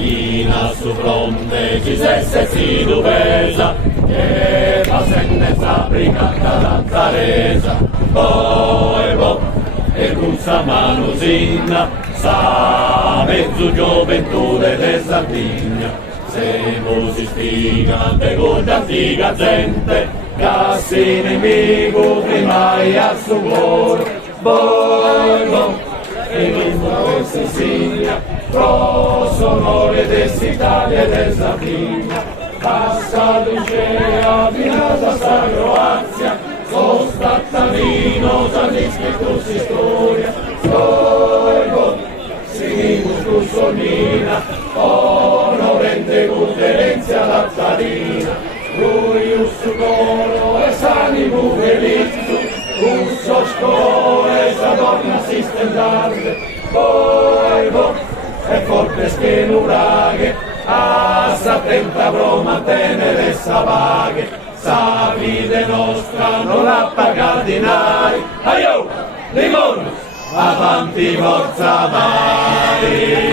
Ina su fronte ci si duvesa, che fa sentenza brigata da Zaresa, e puzza manusina, sa mezzo gioventù de Sardegna, se si spiga de guarda antica gente, cassi nemico prima a suo cuore, e non si Sicilia, pro sonore d'Italia e de Sardegna, passa l'Ugea, vinata sta Croazia, sostattamino, s'arrischetto si storia, simus Cussolmina, onorente conferenzia la Tarina, Ruius coro e sanimu felizzu, Usso score, sa donna si stendarde, e forte schenuraghe, a sattenta Roma tenere sa vaghe, sa vide nostra non la paga denari, aio, limonus, avanti forza vai!